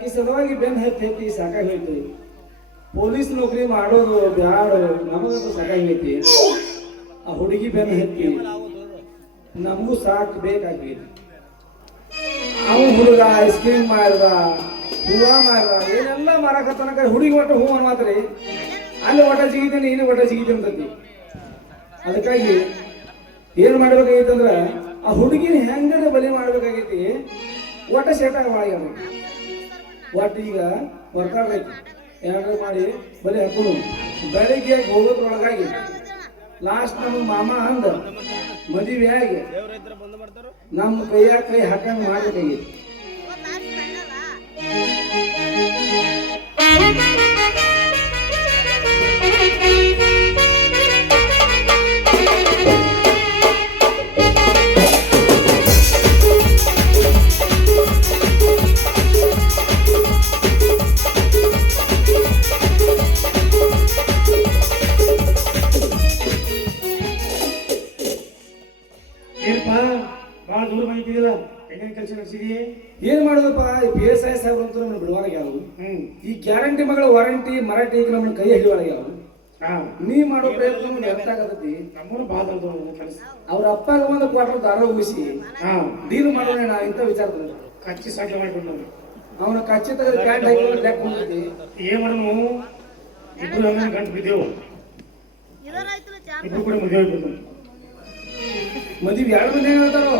ಆಕಿ ಸಲುವಾಗಿ ಬೆನ್ ಹತ್ತಿ ಸಾಕಾಗಿ ಹೋಯ್ತು. ಪೊಲೀಸ್ ನೌಕರಿ ಮಾಡೋದು ಬ್ಯಾಡ ನಮಗಂತೂ ಸಾಕಾಗೈತಿ. ಆ ಹುಡುಗಿ ಬೆನ್ ಹತ್ತಿ ನಮಗೂ ಸಾಕು ಬೇಕಾಗೈತಿ. ಅವ ಹುಡುಗ ಐಸ್ ಕ್ರೀಮ್ ಮಾರ್ದ, ಹೂವ ಮಾರ್ದ, ಏನೆಲ್ಲ ಮಾರಾಕತ್ತನಕ ಹುಡುಗಿ ಒಟ್ಟು ಹೂ ಮಾತ್ರಿ ಅಲ್ಲಿ ಒಟ ಜಿಗಿತೇನೆ, ಇಲ್ಲಿ ಒಟ ಜಿಗಿತೇನೆ ಅಂತತಿ. ಅದಕ್ಕಾಗಿ ಏನ್ ಮಾಡ್ಬೇಕಾಗೈತಂದ್ರ ಆ ಹುಡುಗಿನ ಹೆಂಗರ ಬಲಿ ಮಾಡ್ಬೇಕಾಗೈತಿ. ಒಟ್ಟ ಸೆಟ್ ಆಗಿ ಒಟ್ಟು ಈಗ ಹೊರತಾಗೈತಿ ಏನಾದ್ರು ಮಾಡಿ ಬಲಿ ಹಾಕೋನು. ಬೆಳಿಗ್ಗೆ ಹೋಗೋದ್ರೊಳಗಾಗಿ ಲಾಸ್ಟ್ ನಮ್ಮ ಮಾಮ ಅಂದ ಮದುವೆ ಆಗಿ ನಮ್ಮ ಕೈಯಾಗ ಕೈ ಹಾಕಂಗ್ ಮಾಡ್ಬೇಕಾಗೈತಿ. ಏನ್ ಮಾಡೋದಪ್ಪ, PSI ಸಾಹೇಬ್ರು ಅಂತ ನಮ್ಮನ್ನ ಬಿಡುವಾಗ ಯಾರು ಈ ಗ್ಯಾರಂಟಿ ಮಗಳ ವಾರಂಟಿ ಮರಾಠಿ ನಮ್ಮನ್ನ ಕೈ ಹಿಡಿಯುವಾಗ ಯಾರು ನೀ ಮಾಡೋ ಪ್ರಯತ್ನ ವ್ಯರ್ಥ ಆಗತೈತಿ. ನಮ್ಮನ್ನು ಬಾಧ ಕೆಲಸ ಅವ್ರ ಅಪ್ಪಾಗ ಒಂದು ಕ್ವಾರ್ಟರ್ ದಾರ ಉಗಿಸಿ ಡೀಲ್ ಮಾಡೋಣ ಇಂಥ ವಿಚಾರ ಕಚ್ಚಿ ಸಾಧ್ಯ ಮಾಡಿಕೊಂಡು ಅವನ ಕಚ್ಚಿ ತೆಗೆದು ಪ್ಯಾಂಟ್ ಹಾಕಿ ಲೆಕ್ಕ ಬಂದೈತಿ. ಏನ್ ಮಾಡೋಣ, ಇಬ್ರು ಹಂಗ ಗಂಟು ಬಿದ್ದೇವು, ಇಬ್ರು ಕೂಡ ಮದುವೆ ಆಗ್ಬಿಟ್ಟು ಮದುವೆ 2 ಮಂದಿ ಹೇಳ್ತಾರೋ.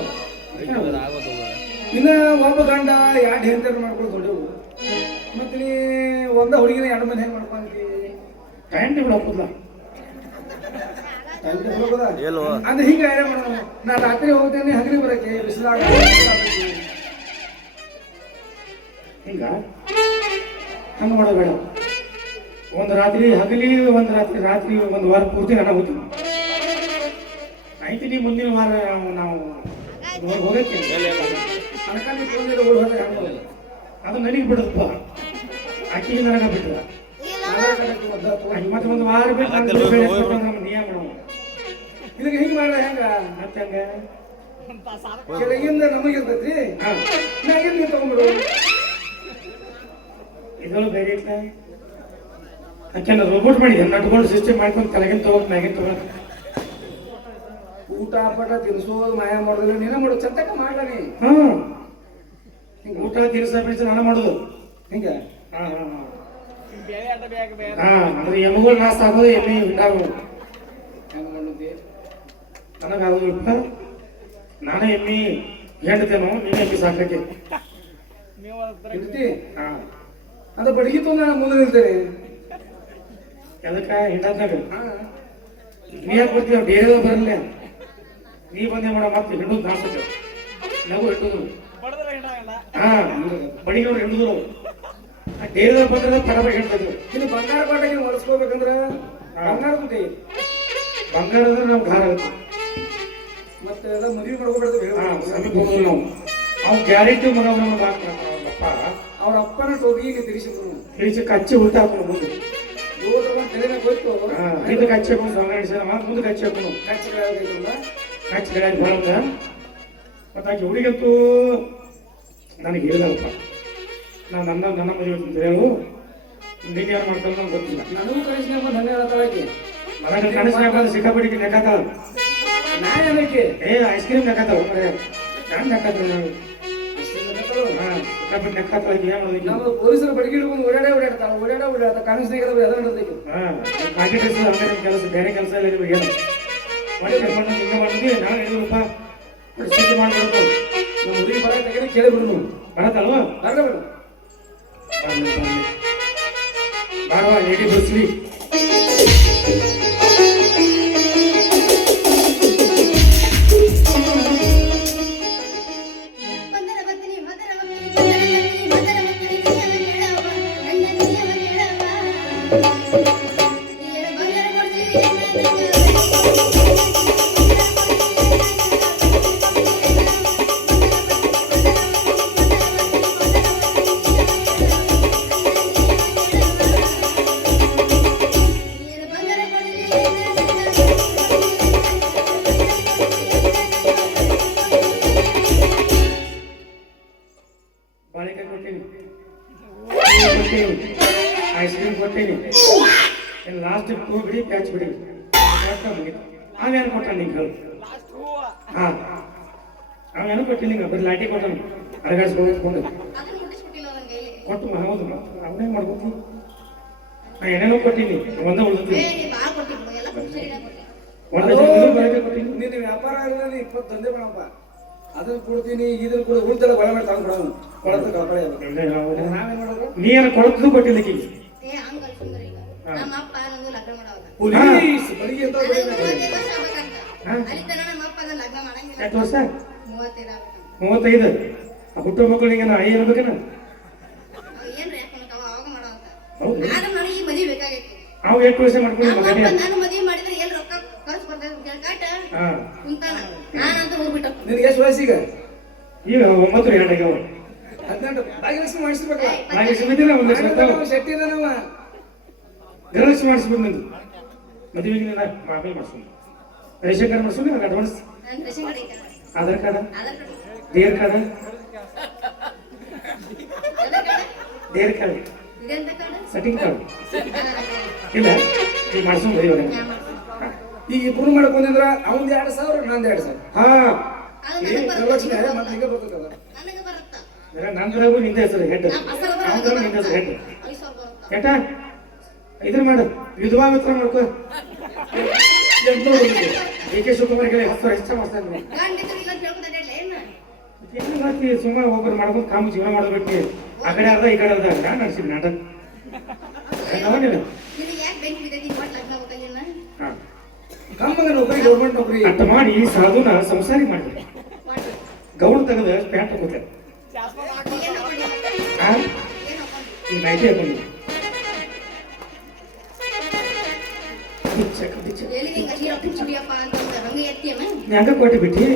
ಇನ್ನ ಒಬ್ಬ ಗಂಡ 2 ಹೆಂಡತಿ ಮಾಡ್ಕೊಂಡು ದೊಡ್ಡವು, ಮತ್ತೆ ನೀ ಒಂದ ಹುಡುಗಿನ 2 ಮಂದಿ ಹೆಂಗ್ ಮಾಡ್ಕೊಂಡಿ? ಟೈಮ್ ಟೇಬಲ್ ಹಾಕೋದ ಅಂದ್ರೆ ಹಿಂಗ ಮಾಡೋಣ. ನಾ ರಾತ್ರಿ ಹೋಗ್ತೇನೆ ಹಗಲಿ ಬರಕ್ಕೆ ಬಿಸಿಲಾಗ ಹಿಂಗ ಹಂಗ ಮಾಡಬೇಡ. ಒಂದು ರಾತ್ರಿ ಹಗಲಿ, ಒಂದು ರಾತ್ರಿ ಒಂದು ವಾರ ಪೂರ್ತಿ ನಾನು ಹೋಗ್ತೀನಿ. ಆಯ್ತು, ನೀ ಮುಂದಿನ ವಾರ ನಾವು ಹೋಗಕ್ಕೆ ಅದು ನನಗೆ ಬಿಡುತ್ತಪ್ಪ, ಆಕೆಗೆ ನನಗ ಬಿಟ್ಟದ. ಮತ್ತೆ ಒಂದು ವಾರ ನಿಯಮ ಇದಕ್ಕೆ ಹಿಂಗೆ ಮಾಡ ಹೆಂಗ ಮತ್ತೆ ಹಂಗ ಕೆಳಗಿಂದ ನಮಗಿರ್ತೈತಿ, ಮ್ಯಾಗಿಂದ ನೀವು ತಗೊಂಡ್ಬಿಡು. ಇದು ಬೇರೆ ಇಲ್ಲ. ಯಾಕೆ ರೋಬೋಟ್ ಮಾಡಿದೆ ನಟ್ಕೊಂಡು ಸಿಸ್ಟಮ್ ಮಾಡ್ಕೊಂಡು ಕೆಳಗಿನ ತಗೋಕ್ ಮ್ಯಾಗಿನ ತಗೋಕ್. ಊಟ ಪಟ ತಿನ್ಸೋದು ಮಾಯ ಮಾಡೋದಿಲ್ಲ, ನೀನ ಮಾಡು ಚಂತಕ ಮಾಡ್ಲ ನೀ. ಊಟ ತಿನ್ಸ ಬಿಡಿಸಿ ನಾನು ಮಾಡೋದು ಹಿಂಗ. ಅಂದ್ರೆ ಎಮ್ಮೆಗಳು ನಾಷ್ಟ ಆಗೋದು, ಎಮ್ಮೆ ಹಿಂಡಾಗೋದು ಹೆಂಗ ಮಾಡೋದು ನನಗಾಗೋದಿಲ್ಲ. ನಾನೇ ಎಮ್ಮಿ ಹೆಂಡತೇನೋ, ನೀನೇ ಎಮ್ಮಿ ಸಾಕಕ್ಕೆ ಇರ್ತಿ. ಅದು ಬಡಗಿತ್ತು ನಾನು ಮುಂದೆ ನಿಲ್ತೇನೆ. ಎದಕ್ಕ ಹಿಂಡಾದ್ನಾಗ ನೀ ಯಾಕೆ ಬರ್ತೀವಿ, ಬೇರೆ ಬರಲ್ಲ. ನೀ ಬಂದೇ ಮಾಡ ಮತ್ತೆ ಹಿಡಿದು ನಾಸ್ತಕ್ಕೆ ನಾವು ಹಿಡಿದು ಬಡಿಗೆ ಹಿಡಿದ್ರು ಡೇರಿದಾಗ ಬಂದ್ರೆ ಪಟ ಹಿಡ್ತಿದ್ರು. ಇನ್ನು ಬಂಗಾರ ಪಾಟಗೆ ಹೊಲಿಸ್ಕೋಬೇಕಂದ್ರ ಬಂಗಾರ ದುಡ್ಡಿ ಬಂಗಾರ ಅಂದ್ರೆ ನಾವು ಗಾರ ಆಗುತ್ತೆ. ಮತ್ತೆ ಎಲ್ಲ ಮದುವೆ ಮಾಡ್ಕೊಬಿಡ್ತೀವಿ ನಾವು. ಅವ್ನು ಗ್ಯಾರಂಟಿ ಮಗ ಅಪ್ಪ ಅವ್ರ ಅಪ್ಪನ ಟೋಪಿಗೆ ತಿರಿಸಿ ಕಚ್ಚಿ ಉಲ್ಟ ಹಾಕೋಣ ಮುಂದೆ ಹೋಯ್ತು. ಇದು ಕಚ್ಚಿ ಹಾಕೊಂಡು ಮುಂದೆ ಕಚ್ಚಿ ಹಾಕೋಣ ಕಚ್ಚಿ ಬರೋದ. ಮತ್ತೆ ಆಕೆ ಹುಡುಗಂತೂ ನನಗೆ ಹೇಳಿದಪ್ಪ, ನಾವು ನನ್ನ ಮದುವೆ ಅಂತ ಹೇಳು, ನೀನು ಯಾರು ಮಾಡ್ತಾರ ನಂಗೆ ಗೊತ್ತಿಲ್ಲ. ನನಗೂ ಕಳಿಸಿನಾಗ ನನ್ನ ಹೇಳ್ತಾಳಕ್ಕೆ ನನಗೆ ಕಳಿಸಿನಾಗ ಸಿಕ್ಕಾಪಟ್ಟಿಗೆ ನೆಕ್ಕಾತಾಳ. ನಾ ಏನಕ್ಕೆ ಐಸ್ ಕ್ರೀಮ್ ನೆಕ್ಕಾತಾವ ನಾನು ನೆಕ್ಕಾತಾಳ. ನಾನು ಸಿಕ್ಕಾಪಟ್ಟಿ ನೆಕ್ಕಾತಾಳ. ಏನು ಮಾಡೋದಕ್ಕೆ ನಾವು ಪೊಲೀಸರು ಬಡಗಿ ಹಿಡ್ಕೊಂಡು ಓಡಾಡ್ತಾಳೆ ಕಾಣಿಸ್ನಾಗ ಕಾಕಿ ಡ್ರೆಸ್ ಹಂಗೆ ಕೆಲಸ ಬೇರೆ ಕೆಲಸ ಇಲ್ಲ. ನಿಮಗೆ ಏನು ಹಿಂಗೆ ಮಾಡಿದ್ವಿ ನಾನು ಹೇಳಿದ್ರಪ್ಪ ಸಿದ್ಧ ಮಾಡ್ಬಾರ್ದು. ನಮ್ಮ ಹುಡುಗಿ ಬರ ತೆಗೆದು ಕೇಳಿಬಿಡು ಬರತ್ತಲ್ವ ಬರಬೇಡ ಬಾರವಾ ಲೇಡಿ ಬಸ್ಲಿ. ಲಾಸ್ಟ್ ಹೂ ಬಿಡಿ ಪ್ಯಾಚ್ ಬಿಡಿ ಅವೇನು ಕೊಟ್ಟ ನಿಂಗೆ ಹೇಳು ಹಾ ಅವೇನು ಕೊಟ್ಟಿಲ್ಲ ನಿಂಗೆ ಬರೀ ಲಾಟಿ ಕೊಟ್ಟ ಅರಗಾಡ್ಸ್ಕೊಂಡು ಕೊಟ್ಟು ಹೌದು ಅವನೇ ಮಾಡ್ಕೊತೀನಿ ನಾ ಏನೇನೋ ಕೊಟ್ಟಿನಿ ಒಂದೇ ಉಳಿದ್ತೀನಿ ನೀನು ವ್ಯಾಪಾರ ಆಗಲಿ 20 ದಂಧೆ ಮಾಡಪ್ಪ ಅದನ್ನ ಕೊಡ್ತೀನಿ ಇದನ್ನ ಕೂಡ ಉಳಿದೆಲ್ಲ ಕೊಳೆ ಮಾಡಿ ತಗೊಂಡು ಕೊಡೋನು ಕೊಳತ ಕಳ್ಕೊಳ್ಳಿ ನಾವೇನ್ ಮಾಡೋದು ನೀ ಏನು ಕೊಡೋದು ಕೊಟ್ಟಿಲ್ಲ ಕಿ ಪೊಲೀಸ್ ಬಳಿಗೆ ಅಂತ ಎಷ್ಟು ವರ್ಷ 35 ಹುಟ್ಟೋ ಮಕ್ಕಳಿಗೆ ನಾ ಐ ಇರ್ಬೇಕೇನ ಅವ್ ಎಷ್ಟು ವರ್ಷ ಮಾಡ್ಕೊಂಡು ಮಗನೇ ನಿನಗೆ ಎಷ್ಟು ವಯಸ್ಸೀಗ ಈಗ 9 2 ಆಗ್ಯಾವ 18 ಭಾಗ್ಯಲಕ್ಷ್ಮಿ ಮಾಡಿಸ್ಬೇಕಲ್ಲ ಭಾಗ್ಯಲಕ್ಷ್ಮಿ ಒಂದು ಲಕ್ಷ ಶೆಟ್ಟಿ ಇದಾನವ ಗೃಹಲಕ್ಷ್ಮಿ ಮಾಡಿಸ್ಬೇಕು ನಂದು ಮದುವೆಗೆ ಆಮೇಲೆ ಮಾಡಿಸ್ಕೊಂಡು ರೇಷನ್ ಕಾರ್ಡ್ ಮಾಡಿಸ್ಕೊಂಡು ನನಗೆ advance Aadhaar card their card their card setting card ಇಲ್ಲ ಈಗ ಮಾಡಿಸ್ಕೊಂಡು ಮದುವೆ ಈಗ ಇಬ್ರು ಮಾಡ್ಕೊಂಡ್ರ ಅವಂದ್ 2,000 ನಂದು 2,000 ಹಾ ಗೃಹಲಕ್ಷ್ಮಿ ಮತ್ತೆ ಹಿಂಗೆ ಬರ್ತದಲ್ಲ ನಂದ್ರಾಗು ನಿಂದ ಹೆಸರು ಹೆಡ್ ನಿಂದ ಹೆಸರು ಹೆಡ್ ಎಟ ಇದ್ರ ಮಾಡು ವಿಧವಾ ಮಿತ್ರ ಮಾಡ್ಕೋ ಡಿ.ಕೆ. ಶಿವಕುಮಾರ್ಗೆ 10 ವರ್ಷ ಹೆಚ್ಚ ಮಾಡ್ತಾನೆ ಏನು ಮಾಡ್ತಿ ಸುಮ್ಮನೆ ಒಬ್ಬರು ಮಾಡ್ಕೊಂಡು ಕಾಮ ಜೀವನ ಮಾಡ್ಬೇಕು ಆ ಕಡೆ ಅರ್ಧ ಈ ಕಡೆ ಅರ್ಧ ನಾನು ನಡೆಸಿದ್ ನಾಟಕ ಕಮ್ಮಗ ನೌಕರಿ ಗೌರ್ಮೆಂಟ್ ನೌಕರಿ ಅಟ್ಟ ಮಾಡಿ ಸಾಧುನ ಸಂಸಾರಿ ಮಾಡಿದ್ರು ಗೌಡ್ ತೆಗೆದ ಪ್ಯಾಂಟ್ ಹಾಕೋತಾರೆ ಈ ನೈಟಿ ಹಾಕೊಂಡು ಹಂಗ ಕೊಟ್ಟು ಬಿಟ್ಟಿ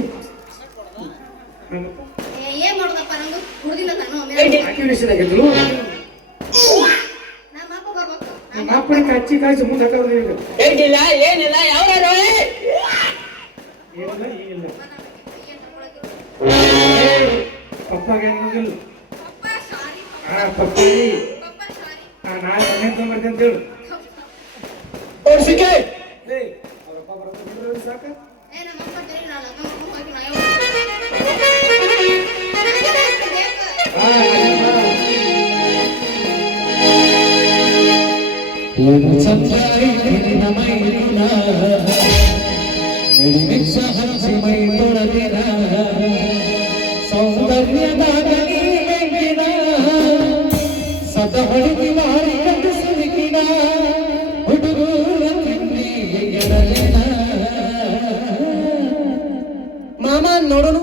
ಆಗಿದ್ರು ಮಾಪಡಿ ಕಚ್ಚಿ ಕಾಯಿಸಿ ಮುಂದೆ ಹಾಕೋದು ಏನಿಲ್ಲ ಏನಿಲ್ಲ ಯಾವ ಏನಿಲ್ಲ ಈಗಿಲ್ಲ ಪಪ್ಪಾಗೆ ಏನಿಲ್ಲ ಪಪ್ಪಾಯಿ ನಾಳೆ ಮನೆ ತೊಗೊಂಬರ್ತೀನಿ ಅಂತ ಹೇಳು ಸಿಕ್ಕೆ ಅವರಪ್ಪ ಬರೋದು ಸಾಕ ಸದಹಳಿಗೆ ಮಾರಿ ಕಟ್ಟಿಸಿದ ಹುಡುಗೂರ ಮಾಮ ನೋಡೋನು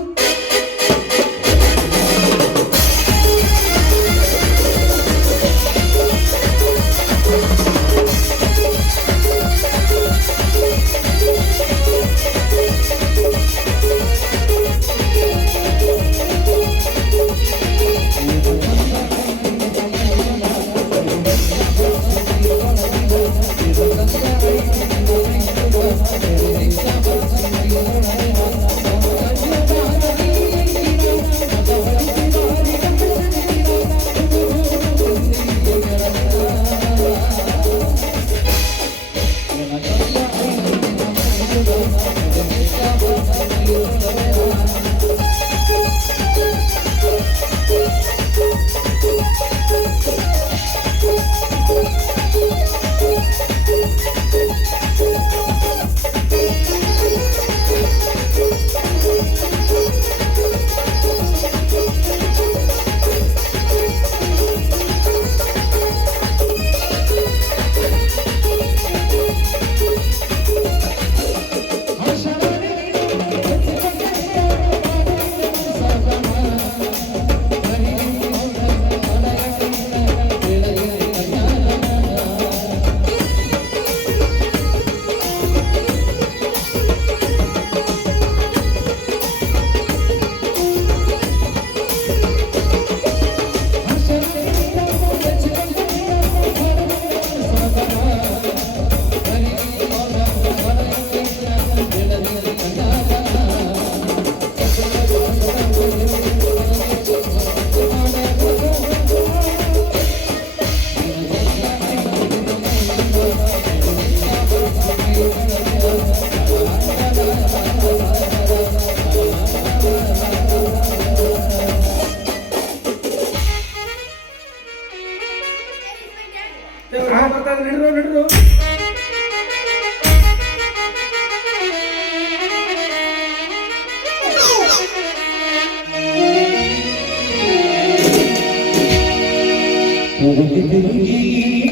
ತಿರುಗಿ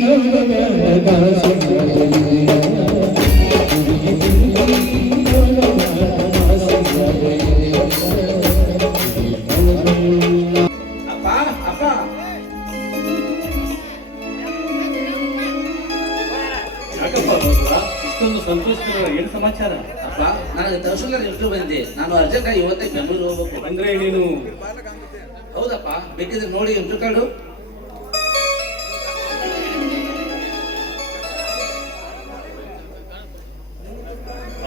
ನೋಡಬೇಡ ಅಪ್ಪ ಅಪ್ಪ ಯಾಕಪ್ಪ ಬಸವ? ಇಷ್ಟೊಂದು ಸಂತೋಷಕರ ಏನು ಸಮಾಚಾರ? ಅಪ್ಪ ನನಗೆ ತಹಶೀಲ್ದಾರ್ ಎಷ್ಟು ಬಂದಿದೆ. ನಾನು ಅರ್ಜೆಂಟಾಗಿ ಇವತ್ತೇ ಬೆಂಗಳೂರು ಹೋಗ್ಬೇಕು. ಅಂದ್ರೆ ನೀನು ಹೌದಪ್ಪ, ಬೇಕಿದ್ರೆ ನೋಡಿ ಎಂಟು ಕಾರ್ಡು.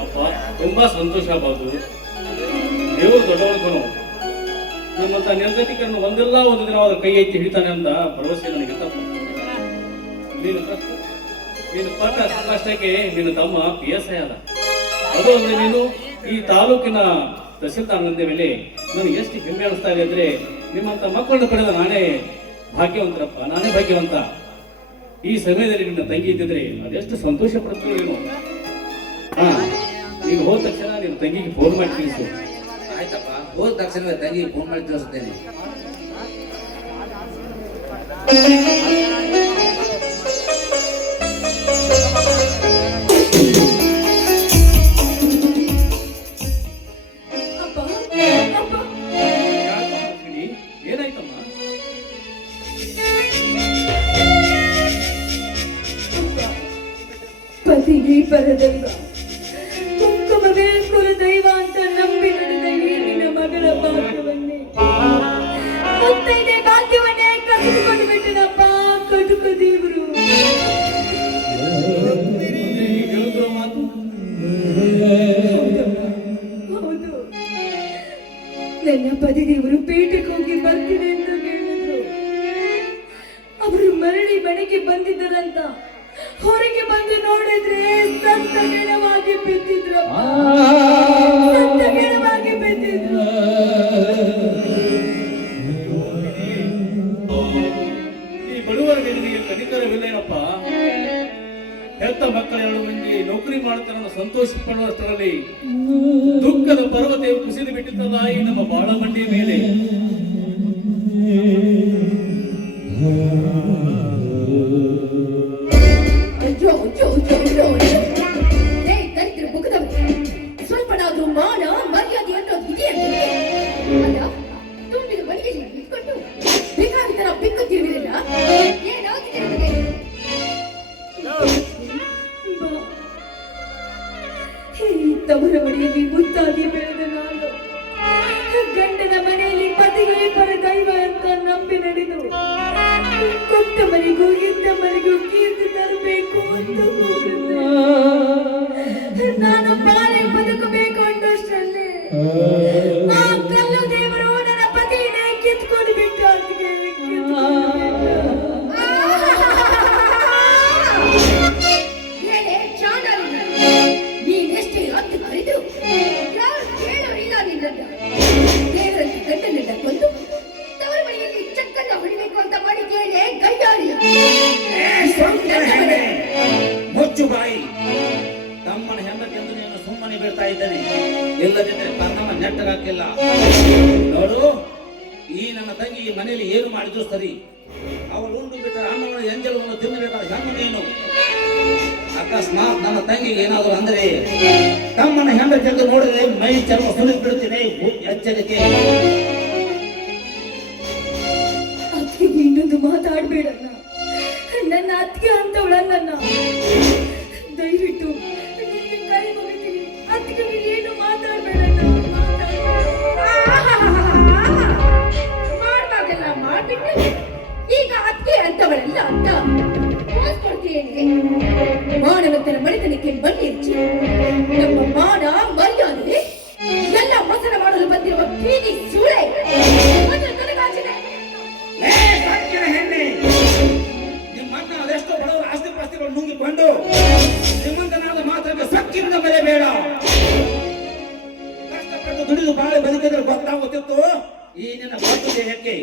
ಅಪ್ಪ ತುಂಬಾ ಸಂತೋಷ ಬಾಬು. ದೇವರು ದೊಡ್ಡವನು. ನಮ್ಮಂತ ನಿರ್ಗತಿಕರನ್ನು ಒಂದಲ್ಲ ಒಂದು ದಿನ ಅವರ ಕೈ ಎತ್ತಿ ಹಿಡಿತಾನೆ ಅಂತ ಭರವಸೆ ನನಗಿತ್ತಪ್ಪ. ನೀನು ಪಟ್ಟ ಕಷ್ಟಕ್ಕೆ ನಿನ್ನ ತಮ್ಮ PSI ಆದ. ಅದು ಅಂದ್ರೆ ನೀನು ಈ ತಾಲೂಕಿನ ತಹಸೀಲ್ದಾರ್ ನಂದ ಮೇಲೆ ನನಗೆ ಎಷ್ಟು ಹೆಮ್ಮೆ ಅನಿಸ್ತಾ ಇದೆ ಅಂದ್ರೆ ನಿಮ್ಮಂತ ಮಕ್ಕಳನ್ನು ಪಡೆದ ನಾನೇ ಭಾಗ್ಯವಂತರಪ್ಪ, ನಾನೇ ಭಾಗ್ಯವಂತ. ಈ ಸಮಯದಲ್ಲಿ ನಿನ್ನ ತಂಗಿ ಇದ್ದಿದ್ರೆ ಅದೆಷ್ಟು ಸಂತೋಷ ಪಡ್ತೀವಿ ನೀನು. ಹಾ, ನೀನು ಹೋದ ತಕ್ಷಣ ನಿನ್ನ ತಂಗಿಗೆ ಫೋನ್ ಮಾಡಿ ತಿಳಿಸು. ಆಯ್ತಪ್ಪ, ಹೋದ ತಕ್ಷಣ ತಂಗಿ ಫೋನ್ ಮಾಡಿ ತಿಳಿಸುತ್ತೇನೆ. ಏನಾಯ್ತಮ್ಮ? ಪತಿಗೆ ಪರದೈವ ಕುಂಕುಮವೇ ಕುಲದೈವ ಅಂತ ನಂಬಿ ನಡೆದ ಈ ನಿನ್ನ ಮಗಳ ಭಾಗ್ಯವನ್ನೇ ಮುತ್ತೈದೆ ಭಾಗ್ಯವನ್ನೇ ಕಸಿದುಕೊಂಡು ಬಿಟ್ಟನಪ್ಪ ಕಟುಕ ದೇವರು. ಹೇಳಿದ್ರು ಮಾತು ಹೌದು, ನನ್ನ ಪತಿ ದೇವರು ಪೇಟೆಗೆ ಹೋಗಿ ಬರ್ತೀನಿ ಅಂತ ಹೇಳಿದ್ರು. ಅವರು ಮರಳಿ ಮನೆಗೆ ಬಂದಿದ್ದರಂತ ಹೊರಗೆ ಬಂದು ನೋಡಿದ್ರೆ ಸತ್ತ ಗಿಡವಾಗಿ ಬಿದ್ದಿದ್ರಪ್ಪ, ಸತ್ತ ಗಿಡವಾಗಿ ಬಿದ್ದಿದ್ರು. ಈ ಬಡವರ ನಿನಗೆ ಕನಿಕರವಿಲ್ಲೇನಪ್ಪ? ಹೆತ್ತ ಮಕ್ಕಳ 2 ಮಂದಿ ನೌಕರಿ ಮಾಡ್ತಾರ ಸಂತೋಷ ಪಡುವಷ್ಟರಲ್ಲಿ ದುಃಖದ ಪರ್ವತ ಕುಸಿದು ಬಿಟ್ಟಿದ್ದಲ್ಲ ಈ ನಮ್ಮ ಬಾಳ ಬಂಡಿಯ ಮೇಲೆ. ಅಯ್ಯೋ ಅಯ್ಯೋ ಅಯ್ಯೋ ಅಯ್ಯೋ ಅಯ್ಯೋ. ಏ ದರಿದ್ರ ಮುಖದವರೇ, ಸ್ವಲ್ಪನಾದ್ರೂ ಮಾನ ಮರ್ಯಾದೆ ಅನ್ನೋದು ಇದೆಯಂತೆ. ಅಲ್ಲ, ತುಂಬಿದ ಮನೆಯಲ್ಲಿ ಇಟ್ಕೊಂಡು ಬೇಕಾದ ತರ ಬಿಕ್ಕುತ್ತಿರುವಿರಲ್ಲ, ಏನಾಗಿದೆ ನಿಮಗೆ? ತವರ ಮನೆಯಲ್ಲಿ ಮುತ್ತಾಗಿ ಬೆಳೆದ ನಾನು ಗಂಡನ ಮನೆಯಲ್ಲಿ ಪತಿಗೆ ಪರದೈವ ಅಂತ ನಂಬಿ ನಡೆದು ಕೊಟ್ಟ ಮನೆಗೂ ಇದ್ದ ಮನೆಗೂ ಕೀರ್ತಿ ತರಬೇಕು ಅಂತ ಹೋಗಿದ್ದೆ. ನಾನು ಬಾಳೆ ಬದುಕಬೇಕು ಅನ್ನೋಷ್ಟರಲ್ಲೇ ಆ ಕಲ್ಲು ದೇವರು ನನ್ನ ಪತಿಯನ್ನೇ ಕಿತ್ಕೊಂಡು ಬಿಟ್ಟು ಅದಕ್ಕೆ ನೀನೆಷ್ಟೇ ಅಂತ ಕರೆದು ಯಾರು ಕೇಳೋರಿಲ್ಲ ನಿನ್ನನ್ನ. ದೇವರಲ್ಲಿ ಗಂಡನನ್ನ ಕೊಂದು ತವರ ಮನೆಯಲ್ಲಿ ಚಕ್ಕನ್ನ ಹೊಡಿಬೇಕು ಅಂತ ಮಾಡಿ ಕೇಳಿ ಗೈಯಾರಿ. ಮುಚ್ಚು ಬಾಯಿ. ತಮ್ಮನ ಹೆಂಡತಿಯೆಂದು ನೀನು ಸುಮ್ಮನೆ ಬೀಳ್ತಾ ಇದ್ದೇನೆ. ಇಲ್ಲದಿದ್ದರೆ ತನ್ನಮ್ಮ ನೆಟ್ಟಗಾಕಿಲ್ಲ. ನೋಡು, ಈ ನನ್ನ ತಂಗಿ ಈ ಮನೆಯಲ್ಲಿ ಏನು ಮಾಡಿದ್ರು ಸರಿ. ಅವಳು ಉಂಡು ಬಿಟ್ಟ ಅನ್ನವನ್ನು ಎಂಜಲವನ್ನು ತಿನ್ನಬೇಕಾದ ಹೆಣ್ಣು ನೀನು. ಅಕಸ್ಮಾತ್ ನನ್ನ ತಂಗಿಗೆ ಏನಾದರೂ ಅಂದರೆ ತಮ್ಮನ ಹೆಂಡತಿಯೆಂದು ನೋಡಿದರೆ ಮೈ ಚರ್ಮ ಸುಲಿದು ಬಿಡುತ್ತೇನೆ. ಎಚ್ಚರಿಕೆ. ಅತ್ತಿಗೆ ಇನ್ನೊಂದು ಮಾತಾಡ್ಬೇಡಣ್ಣ. ನನ್ನ ಅತ್ತಿಗೆ ಅಂತವಳಲ್ಲ. ದಯವಿಟ್ಟು ನಿನಗೆ ಕೈ ಮುಗಿತೀನಿ. ಅತ್ತಿಗೆ ನೀನು ಏನು ಮಾತಾಡ್ಬೇಡಣ್ಣ. ಮಾಡುವಾಗೆಲ್ಲ ಮಾಡ್ಬಿಟ್ಟು ಈಗ ಅತ್ತಿಗೆ ಅಂತವಳಲ್ಲ ಅಂತ ಕೊಡ್ತೀನಿ. ಮಾನವಂತರ ಮನೆತನಕ್ಕೆ ಬನ್ನಿ ಹೆಚ್ಚು. ನಮ್ಮ ಮಾನ ಮರ್ಯಾದೆ ಎಲ್ಲ ಮಸನ ಮಾಡಲು ಬಂದಿರುವ ಬೀದಿ ಸೂಳೆ ತಲೆಗಾಚಿದೆ. ಹೆಣ್ಣೆ, ನಿಮ್ಮನ್ನ ಅದೆಷ್ಟೋ ಬಡವರ ಆಸ್ತಿ ಪಾಸ್ತಿಗಳು ನುಂಗಿಕೊಂಡು ನಿಮ್ಮಂತನಾದ ಮಾತ್ರಕ್ಕೆ ಸಕ್ಕಿನಿಂದ ಮರೆಯಬೇಡ. ಕಷ್ಟಪಟ್ಟು ದುಡಿದು ಬಾಳೆ ಬದುಕಿದ್ರೆ ಗೊತ್ತಾಗುತ್ತಿತ್ತು ಈ ನಿನ್ನ ಬಟ್ಟು ದೇಹಕ್ಕೆ.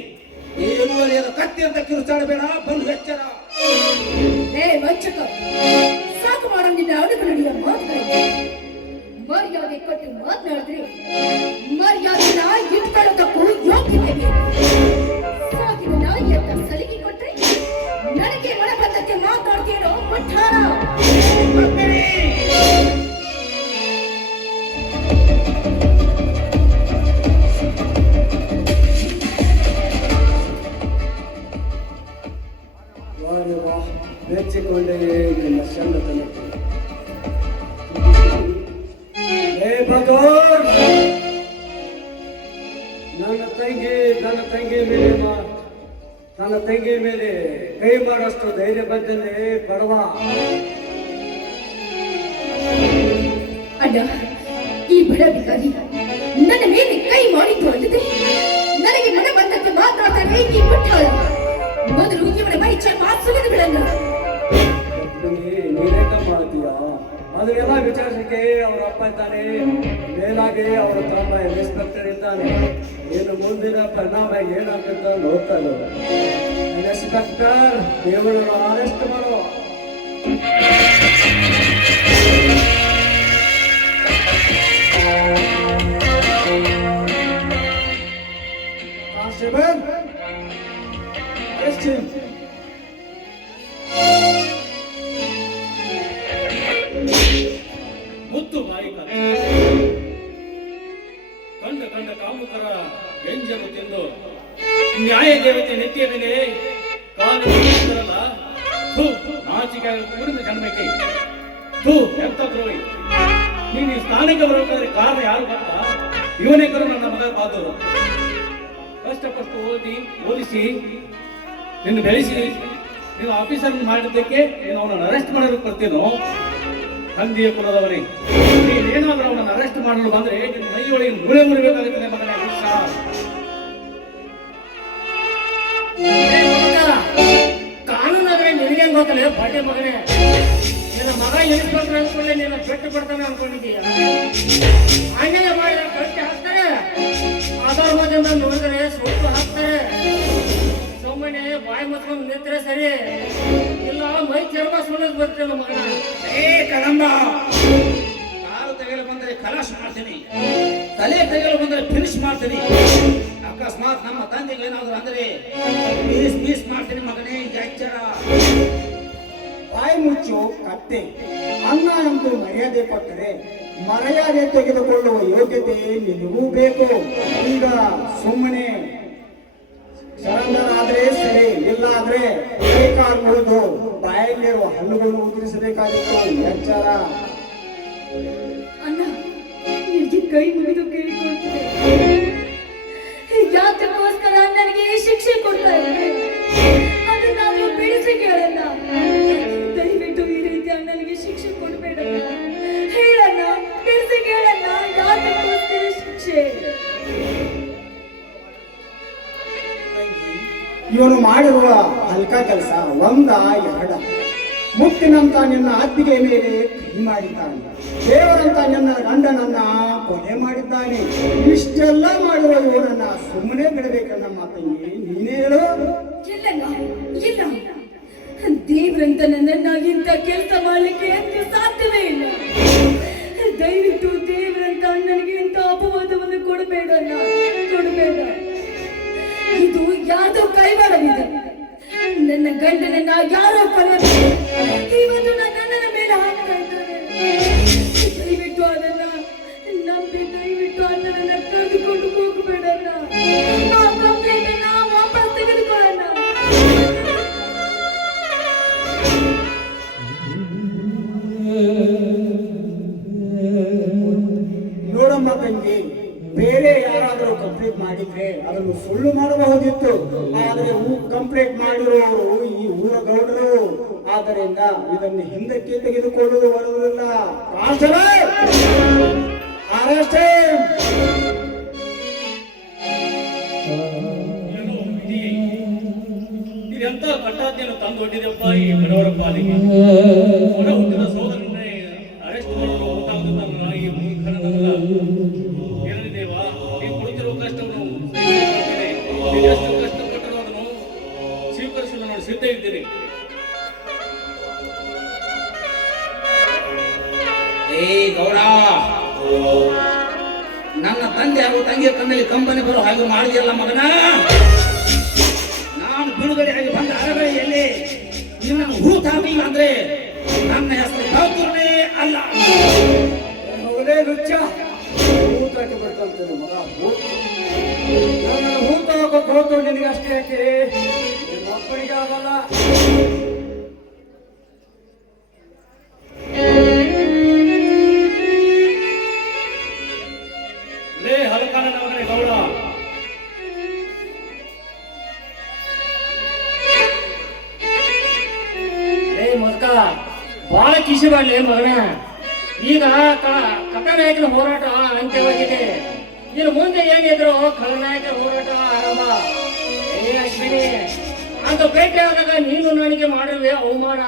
ಏನು ಅರಿಯದ ಕತ್ತಿ ಅಂತ ಕಿರುಚಾಡಬೇಡ. ಬಂದು ಎಚ್ಚರ. ವಂಚಕ, ಸಾಕು ಮಾಡೋ ನಿನ್ನ ಅಡುಗೆ ನುಡಿಯ ಮಾತುಗಳು. ಮರ್ಯಾದೆ ಕೊಟ್ಟು ಮಾತನಾಡಿದ್ರೆ ಮರ್ಯಾದೆನ ಇಟ್ಕೊಳ್ಳೋದಕ್ಕೂ ಯೋಗ್ಯತೆ ಬೇಕು. ಸಾಕಿದ ನಾಯಿ ಅಂತ ಸಲಿಗೆ ಕೊಟ್ರೆ ನನಗೆ ಪಠಾಣ. ವಾರೆ ವಾ, ಮೆಚ್ಚಿಕೊಂಡೆ ನಿಮ್ಮ ಚಂದತನಕ್ಕೆ. ಹೇ ಭಗವಾನ್, ನನ್ನ ತಂಗಿ ಮೇಲೆ ಕೈ ಮಾಡೋಷ್ಟು ಧೈರ್ಯ ಬಂದನೆ ಬಡವ. ಅಣ್ಣ, ಈ ಬಡ ಬಿಕಾರಿ ನನ್ನ ಮೇಲೆ ಕೈ ಮಾಡಿದ್ದು ಅಲ್ಲದೆ ನನಗೆ ಮನ ಬಂದಂತೆ ಮಾತಾಡ್ತಾನೆ ಈ ಪಠಾಣ. ಮೊದಲು ಇವನ ಮೈ ಚರ್ಮ ಸುಲಿದು ಬಿಡಲ್ಲ. ನೀನೇಕ ಮಾಡ್ತೀಯ? ಅದನ್ನೆಲ್ಲ ವಿಚಾರಿಸಕ್ಕೆ ಅವರ ಅಪ್ಪ ಇದ್ದಾನೆ, ಮೇಲಾಗಿ ಅವರ ತಮ್ಮ ಇನ್ಸ್ಪೆಕ್ಟರ್ ಇದ್ದಾನೆ. ಏನು ಮುಂದಿನ ಪರಿಣಾಮ ಏನಾಗುತ್ತ ನೋಡ್ತಾನೆ. ಇನ್ಸ್ಪೆಕ್ಟರ್, ದೇವರನ್ನು ಅರೆಸ್ಟ್ ಮಾಡೋ. Constable, arrest him. ಮುತ್ತು ಬಾಯಿ ಕಂಡ ಕಾಮುಕರ ವ್ಯಂಜನ ತಿಂದು ನ್ಯಾಯ ದೇವತೆ ನೆತ್ತಿಯ ಮೇಲೆ ಕಾಲಲ್ಲ. ನಾಚಿಕೆ ಕೂಡಿದ ಜನ್ಮಕ್ಕೆ ಎಂತ ದ್ರೋಹಿ. ನೀನು ಈ ಸ್ಥಾನಕ್ಕೆ ಬರಬೇಕಾದ್ರೆ ಕಾರಣ ಯಾರು ಗೊತ್ತಾ? ಇವನೇ ಕರು ನನ್ನ ಮಗ ಬಾದೂರು. ಕಷ್ಟಪಟ್ಟು ಓದಿಸಿ ನಿನ್ನ ಬೆಳೆಸಿ ನೀನು ಆಫೀಸರ್ ಮಾಡಿದ್ದಕ್ಕೆ ನೀನು ಅವನನ್ನು ಅರೆಸ್ಟ್ ಮಾಡಲು ಬರ್ತೀನೋ? ತಂದೆಯ ಕುಲದವರೇ, ನೀನೇನಾದ್ರೂ ಅವನನ್ನು ಅರೆಸ್ಟ್ ಮಾಡಲು ಬಂದ್ರೆ ನಿನ್ನ ಮೈಯೊಳಗೆ ಮುಳೆ ಮುರಿಬೇಕಾಗುತ್ತದೆ ಮಗನೇ. ಕಾನೂನಾದ್ರೆ ನಿನಗೆ ಗೊತ್ತಲ್ಲ ಪಾಟಿ ಮಗನೇ. ನಿನ್ನ ಮಗ ಇನ್ಸ್ಪೆಕ್ಟರ್ ಅನ್ಕೊಂಡೆ ನೀನು ಬೆಟ್ಟು ಬಿಡ್ತಾನೆ ಅನ್ಕೊಂಡಿದ್ದೀಯ. ಅನ್ಯಾಯ ಮಾಡಿದ್ರೆ ಕಟ್ಟಿ ಹಾಕ್ತಾರೆ, ಆಧಾರ್ ಮಾಧ್ಯಮ ನೋಡಿದ್ರೆ ಸೊಪ್ಪು ಹಾಕ್ತಾರೆ. ಸುಮ್ಮನೆ ಬಾಯಿ ಮುಚ್ಕೊಂಡು ನಿಂತರೆ ಸರಿ, ಇಲ್ಲ ಮೈ ಚರ್ಮ ಸುಳ್ಳದ್ ಬರ್ತಿಲ್ಲ ಮಗನ. ಏ ಕದಂಬ, ಕಾಲು ತೆಗೆಯಲು ಬಂದರೆ ಖಲಾಸ್ ಮಾಡ್ತೀನಿ, ತಲೆ ತೆಗೆಯಲು ಬಂದರೆ ಫಿನಿಶ್ ಮಾಡ್ತೀನಿ. ಅಕಸ್ಮಾತ್ ನಮ್ಮ ತಂದೆಗೆ ಏನಾದ್ರು ಅಂದ್ರೆ ಪೀಸ್ ಮಾಡ್ತೀನಿ ಮಗನೇ, ಎಚ್ಚರ. ಬಾಯಿ ಮುಚ್ಚು ಕತ್ತೆ. ಅನ್ನ ಎಂದು ಮರ್ಯಾದೆ ಕೊಟ್ಟರೆ ಮರ್ಯಾದೆ ತೆಗೆದುಕೊಳ್ಳುವ ಯೋಗ್ಯತೆ ನಿನಗೂ ಬೇಕು. ಈಗ ಸುಮ್ಮನೆ ಸರೆಂಡರ್ ಆದ್ರೆ ಸರಿ, ಇಲ್ಲ ಆದ್ರೆ ಕೈ ಕಾಲು ಮುರಿದು ಬಾಯಲ್ಲಿರುವ ಹಲ್ಲುಗಳನ್ನು ಉದುರಿಸಬೇಕಾಗಿತ್ತು. ಎಚ್ಚರ. ಅಣ್ಣ, ನಿನಗೆ ಕೈ ಮುಗಿದು ಕೇಳಿಕೊಳ್ತೇನೆ. ಯಾತಕ್ಕೋಸ್ಕರ ನನಗೆ ಶಿಕ್ಷೆ ಕೊಡ್ತಾ ಇದ್ದಾರೆ ಅದನ್ನಾದ್ರೂ ಬಿಡಿಸಿ ಕೇಳಣ್ಣ. ದಯವಿಟ್ಟು ಈ ರೀತಿ ನನಗೆ ಶಿಕ್ಷೆ ಕೊಡ್ಬೇಡಣ್ಣ. ಹೇಳಣ್ಣ, ಬಿಡಿಸಿ ಕೇಳಣ್ಣ, ಯಾತಕ್ಕೋಸ್ಕರ ಶಿಕ್ಷೆ? ಇವನು ಮಾಡಿರುವ ಹಲ್ಕ ಕೆಲಸ ಒಂದ ಎರಡ. ಮುತ್ತಿನಂತ ನಿನ್ನ ಅತ್ತಿಗೆ ಮೇಲೆ ಕೈ ಮಾಡಿದ್ದಾನೆ, ದೇವರಂತ ನಿನ್ನ ಗಂಡನನ್ನ ಕೊಲೆ ಮಾಡಿದ್ದಾನೆ. ಇಷ್ಟೆಲ್ಲ ಮಾಡುವ ಇವರನ್ನ ಸುಮ್ಮನೆ ಬಿಡಬೇಕನ್ನ ಮಾತಂಗಿ, ನೀನೇ ಹೇಳು. ಇಲ್ಲಣ್ಣ, ಇಲ್ಲ. ದೇವರಂತ ನನ್ನನ್ನಾಗಿಂತ ಕೆಲಸ ಮಾಡ್ಲಿಕ್ಕೆ ಅಂತೂ ಸಾಧ್ಯವೇ ಇಲ್ಲ. ದಯವಿಟ್ಟು ದೇವರಂತ ನನಗೆ ಇಂಥ ಅಪವಾದವನ್ನು ಕೊಡಬೇಡಣ್ಣ, ಕೊಡಬೇಡ. ಇದು ಯಾರ್ದೋ ಕೈವಾಡವಿದೆ. ನನ್ನ ಗಂಡನನ್ನ ಯಾರೋ ಕೊಲೆ ಇವತ್ತು ನನ್ನ ಮೇಲೆ ಹಾಕ್ತಾ ಇದ್ದಾರೆ. ದಯವಿಟ್ಟು ಅದನ್ನ ನಂಬಿ, ದಯವಿಟ್ಟು ಅದನ್ನ ಕರೆದುಕೊಂಡು ಹೋಗಬೇಡಣ್ಣ. ಆ ಕಂಪ್ಲೇಂಟ್ ಅನ್ನ ವಾಪಸ್ ತೆಗೆದುಕೊಳ್ಳೋಣ. ನೋಡಮ್ಮ ತಂಗಿ, ಬೇರೆ ಯಾರಾದರೂ ಕಂಪ್ಲೇಂಟ್ ಮಾಡಿದ್ರೆ ಅದನ್ನು ಸುಳ್ಳು ಮಾಡಬಹುದಿತ್ತು. ಆದರೆ ಕಂಪ್ಲೇಂಟ್ ಮಾಡಿರುವವರು ಈ ಊರ ಗೌಡರು. ಆದ್ದರಿಂದ ಇದನ್ನು ಹಿಂದಕ್ಕೆ ತೆಗೆದುಕೊಳ್ಳುವುದು ಬರುವುದಿಲ್ಲ. ಇದೆಂತ ಕಟ್ಟಾಜ್ಞೆಯನ್ನು ತಂದು ಹೊಟ್ಟಿದೆಯಪ್ಪ ಈ ಬಡವರ ಪಾಲಿಗೆ. ಹೊರ ಹುಟ್ಟಿದ ಸೋದರನ್ನೇ ಅರೆಸ್ಟ್ ಮಾಡಲು ಹೋಗ್ತಾಗುತ್ತಲ್ಲ ಈ ಮೂರ್ಖನಲ್ಲ. ಏನಲ್ಲಿ ದೇವ, ನೀವು ಕೊಡುತ್ತಿರುವ ಕಷ್ಟವನ್ನು ನೀವು ಎಷ್ಟು ಕಷ್ಟಪಟ್ಟರೂ ಅದನ್ನು ಸ್ವೀಕರಿಸಲು ನಾನು ಸಿದ್ಧ ಇದ್ದೀನಿ. ಏ ಗೌಡ, ನನ್ನ ತಂದೆ ಹಾಗೂ ತಂಗಿಯ ಕಣ್ಣಲ್ಲಿ ಕಂಬನಿ ಬರೋ ಹಾಗೆ ಮಾಡಿದೆಯಲ್ಲ ಮಗನ. ನಾನು ಬಿಡುಗಡೆಯಾಗಿ ಬಂದ ಅರಬಳಿಯಲ್ಲಿ ನಿನ್ನನ್ನು ಹೂತಾಗಲಿಲ್ಲ ಅಂದ್ರೆ ನನ್ನ ಹೆಸರು ಠಾಕೂರ್ನೇ ಅಲ್ಲ. ಹೋಗಲೇ ಲುಚ್ಚ ಹೂತಾಕಿ ಬಿಡ್ತಂತೇನೆ ಮಗ ಹೂತ. ನನ್ನ ಹೂತ ಹಾಕೋಕೆ ಹೋತು ನಿನಗೆ ಅಷ್ಟೇ ಯಾಕೆ ನಿಮ್ಮ ಅಪ್ಪನಿಗೆ ಆಗಲ್ಲ. ಲೇ ಹಲಕಾನ ನವಗನೆ ಗೌಡ, ಏ ಮಕ್ಕ ಬಾಳ ಕಿಸಿ ಮಾಡ್ಲಿ ಮಗನ. ಈಗ ಕಥಾನಾಯಕನ ಹೋರಾಟ ಅಂತ್ಯವಾಗಿದೆ. ಇನ್ನು ಮುಂದೆ ಏನಿದ್ರು ಖಳನಾಯಕನ ಹೋರಾಟ ಆರಂಭ. ಏ ಅಶ್ವಿನಿ, ಅಂತ ಭೇಟಿ ಆದಾಗ ನೀನು ನನಗೆ ಮಾಡುವೆ ಅವಮಾನ.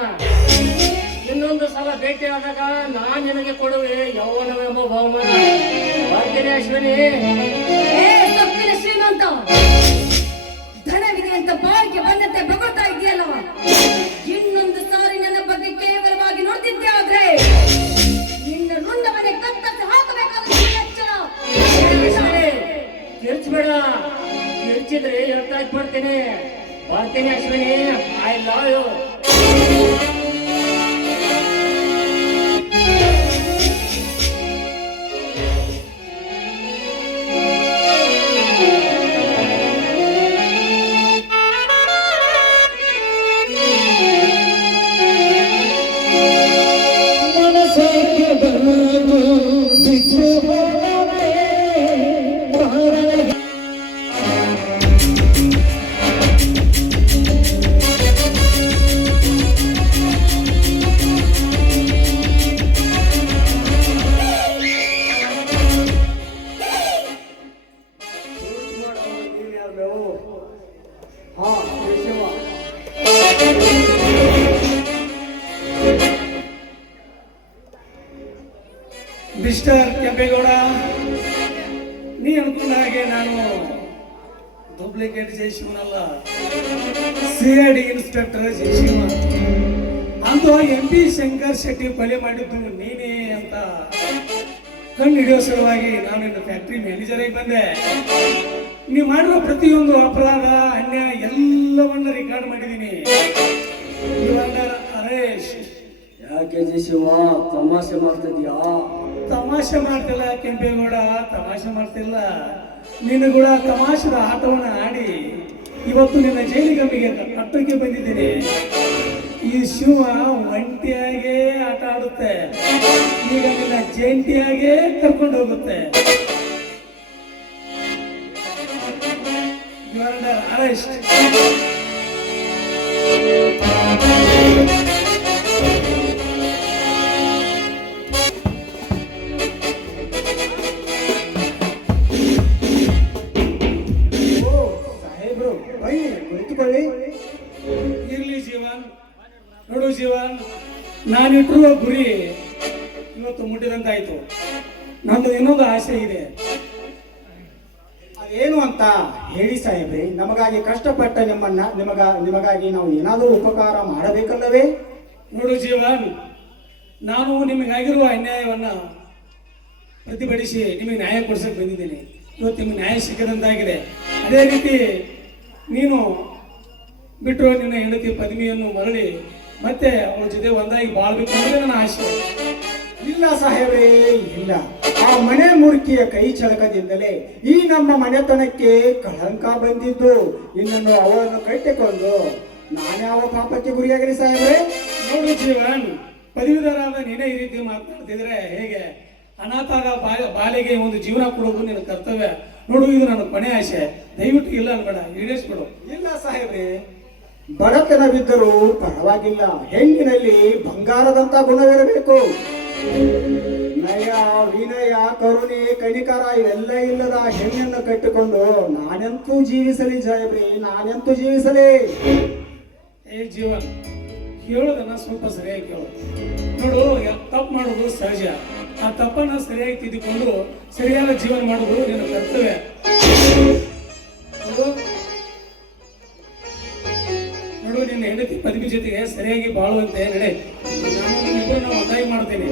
ಇನ್ನೊಂದು ಸಲ ಭೇಟಿ ಆದಾಗ ನಾನ್ ನಿನಗೆ ಕೊಡುವೆ ಯೌವನವೆಂಬ ಬಹುಮಾನ. ಬರ್ತೀನಿ ಅಶ್ವಿನಿ. ಏ ತಪ್ಪಿನ ಶ್ರೀಮಂತ, ಧನವಿದೆ ಅಂತ ಬಾಯಿಗೆ ಬಂದಂತೆ ಬಗೊಳ್ತಾ ಇದೆಯಲ್ಲ. ಇನ್ನೊಂದು ಸಾರಿ ನನ್ನ ಬಗ್ಗೆ ಕೇವಲವಾಗಿ ನೋಡ್ತಿದ್ದೆ ಆದ್ರೆ ನಿನ್ನ ರುಂಡವನ್ನೇ ಕತ್ತರಿಸಿ ಹಾಕಬೇಕಾದ ಎಚ್ಚರ. ಕಿರ್ಚ್ಬೇಡ, ಕಿರ್ಚಿದ್ರೆ ಹೇಳ್ತಾ ಇದ್ಬಿಡ್ತೀನಿ. ಬರ್ತೀನಿ ಅಶ್ವಿನಿ. I love you. ಮನಸ್ಸಿಗೆ ಬರುವುದು ಬಿಟ್ಟು ಹೋಗದೆ ಮರಳಿ ಹಾ ಶಿವ ಮಿಸ್ಟರ್ ಕೆಂಪೇಗೌಡ, ನೀ ಅನ್ಕೊಂಡ ಹಾಗೆ ನಾನು ಡೂಪ್ಲಿಕೇಟ್ ಜಯಶಿವನಲ್ಲ, CID ಇನ್ಸ್ಪೆಕ್ಟರ್ ಜಯಶಿವ. ಅಂತ MP ಶಂಕರ್ ಶೆಟ್ಟಿ ಕೊಲೆ ಮಾಡಿದ್ದು ನೀನೇ ಅಂತ ಕಂಡು ಹಿಡಿಯೋ ಸಲುವಾಗಿ ನಾನು ನಿನ್ನ ಫ್ಯಾಕ್ಟ್ರಿ ಮ್ಯಾನೇಜರ್ ಆಗಿ ಬಂದೆ. ನೀವು ಮಾಡಿರೋ ಪ್ರತಿಯೊಂದು ಅಪರಾಧ ಅನ್ಯಾಯ ಎಲ್ಲವನ್ನ ರೆಕಾರ್ಡ್ ಮಾಡಿದ್ದೀನಿ. ಅರೇಶ್. ಯಾಕೆ ಶಿವ ತಮಾಷೆ ಮಾಡ್ತಿದ್ಯಾ? ತಮಾಷೆ ಮಾಡ್ತಿಲ್ಲ ಕೆಂಪೇಗೌಡ, ತಮಾಷೆ ಮಾಡ್ತಿಲ್ಲ. ನೀನು ಕೂಡ ತಮಾಷೆದ ಆಟವನ್ನು ಆಡಿ ಇವತ್ತು ನಿನ್ನ ಜೈಲಿಗಮ್ಮಿಗೆ ಕಟ್ಟಕ್ಕೆ ಬಂದಿದ್ದೀನಿ. ಈ ಶಿವ ಒಂಟಿಯಾಗೇ ಆಟ ಆಡುತ್ತೆ, ಈಗ ನಿನ್ನ ಜಂಟಿಯಾಗೇ ಕರ್ಕೊಂಡು ಹೋಗುತ್ತೆ. You are under arrest. ಇರ್ಲಿ ಜೀವನ್, ನೋಡು ಜೀವನ್, ನಾನಿಟ್ಟಿರುವ ಗುರಿ ಇವತ್ತು ಮುಟ್ಟಿದಂತಾಯ್ತು. ನಂದು ಇನ್ನೊಂದು ಆಸೆ ಇದೆ. ಅದೇನು ಅಂತ ಹೇಳಿ ಸಾಹೇಬ್ರಿ. ನಮಗಾಗಿ ಕಷ್ಟಪಟ್ಟ ನಿಮಗಾಗಿ ನಾವು ಏನಾದರೂ ಉಪಕಾರ ಮಾಡಬೇಕಲ್ಲವೇ? ನೋಡು ಜೀವನ್, ನಾನು ನಿಮಗಾಗಿರುವ ಅನ್ಯಾಯವನ್ನ ಪ್ರತಿಭಟಿಸಿ ನಿಮಗೆ ನ್ಯಾಯ ಕೊಡ್ಸಕ್ಕೆ ಬಂದಿದ್ದೀನಿ. ಇವತ್ತು ನಿಮಗೆ ನ್ಯಾಯ ಸಿಕ್ಕದಂತಾಗಿದೆ. ಅದೇ ರೀತಿ ನೀನು ಬಿಟ್ಟರು ನಿನ್ನ ಹೆಂಡತಿ ಪದ್ಮಿಯನ್ನು ಮರಳಿ ಮತ್ತೆ ಅವಳ ಜೊತೆ ಒಂದಾಗಿ ಬಾಳ್ಬೇಕು ಅನ್ನೋದೇ ನನ್ನ ಆಶೆ. ಇಲ್ಲ ಸಾಹೇಬ್ರೇ, ಇಲ್ಲ. ಆ ಮನೆ ಮುರುಕಿಯ ಕೈ ಚಳಕದಿಂದಲೇ ಈ ನಮ್ಮ ಮನೆತನಕ್ಕೆ ಕಳಂಕ ಬಂದಿದ್ದು. ಇನ್ನನ್ನು ಅವರನ್ನು ಕಟ್ಟಿಕೊಂಡು ನಾನ್ಯಾವ ಪಾಪಕ್ಕೆ ಗುರಿಯಾಗಲಿ ಸಾಹೇಬ್ರೆ? ನೋಡು ಜೀವನ್, ಪದವೀಧರಾದ ನೀನೇ ಈ ರೀತಿ ಮಾತನಾಡ್ತಿದ್ರೆ ಹೇಗೆ? ಅನಾಥಾದ ಬಾಲೆಗೆ ಒಂದು ಜೀವನ ಕೊಡೋದು ನಿನ್ನ ಕರ್ತವ್ಯ. ನೋಡು, ಇದು ನನ್ನ ಕೊನೆ ಆಸೆ. ದಯವಿಟ್ಟು ಇಲ್ಲ ಅನ್ಬೇಡ, ಈಡೇರಿಸ್ಬಿಡು. ಇಲ್ಲ ಸಾಹೇಬ್ರೆ, ಬಡತನವಿದ್ದರೂ ಪರವಾಗಿಲ್ಲ. ಹೆಣ್ಣಿನಲ್ಲಿ ಬಂಗಾರದಂತ ಗುಣವಿರಬೇಕು. ನಯ, ವಿನಯ, ಕರುಣೆ, ಕನಿಕರ ಇವೆಲ್ಲ ಇಲ್ಲದ ಹೆಣ್ಣನ್ನು ಕಟ್ಟಿಕೊಂಡು ನಾನೆಂತೂ ಜೀವಿಸಲಿ ಸಾಹೇಬ್ರೆ, ನಾನೆಂತೂ ಜೀವಿಸಲಿ? ಏ ಜೀವನ್, ಹೇಳೋದನ್ನ ಸ್ವಲ್ಪ ಸರಿಯಾಗಿ ಕೇಳು. ನೋಡು, ತಪ್ಪು ಮಾಡೋದು ಸಹಜ. ಆ ತಪ್ಪನ್ನ ಸರಿಯಾಗಿ ತಿದ್ದುಕೊಂಡು ಸರಿಯಾದ ಜೀವನ ಮಾಡೋದು ನಿನ್ನ ಕರ್ತವ್ಯ. ನೋಡು, ನಿನ್ನ ಹೆಂಡತಿ ಪದವಿ ಜೊತೆಗೆ ಸರಿಯಾಗಿ ಬಾಳುವಂತೆ ನಡೆ. ನಾನು ಒತ್ತಾಯ ಮಾಡ್ತೇನೆ.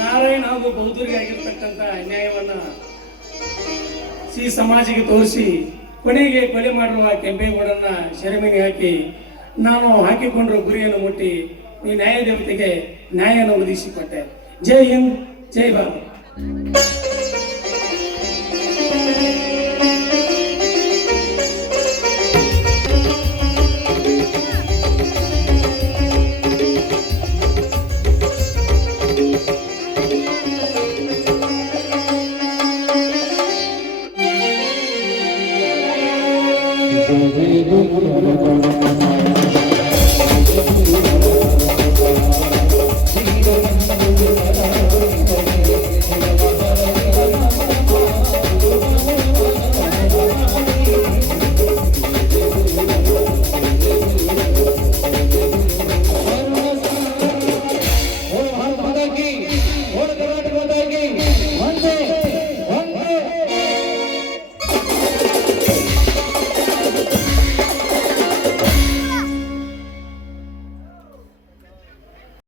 ನಾರಾಯಣ ಹಾಗೂ ಬೌದ್ಧರಿಗೆ ಆಗಿರ್ತಕ್ಕಂಥ ಅನ್ಯಾಯ ಈ ಸಮಾಜಕ್ಕೆ ತೋರಿಸಿ ಕೊನೆಗೆ ಕೊಲೆ ಮಾಡಿರುವ ಕೆಂಪೇಗೌಡರನ್ನ ಸೆರೆಮನೆ ಹಾಕಿ ನಾನು ಹಾಕಿಕೊಂಡಿರುವ ಗುರಿಯನ್ನು ಮುಟ್ಟಿ ಈ ನ್ಯಾಯ ದೇವತೆಗೆ ನ್ಯಾಯವನ್ನು ಒದಗಿಸಿಕೊಟ್ಟೆ. ಜೈ ಹಿಂದ್, ಜೈ ಭಾರತ್.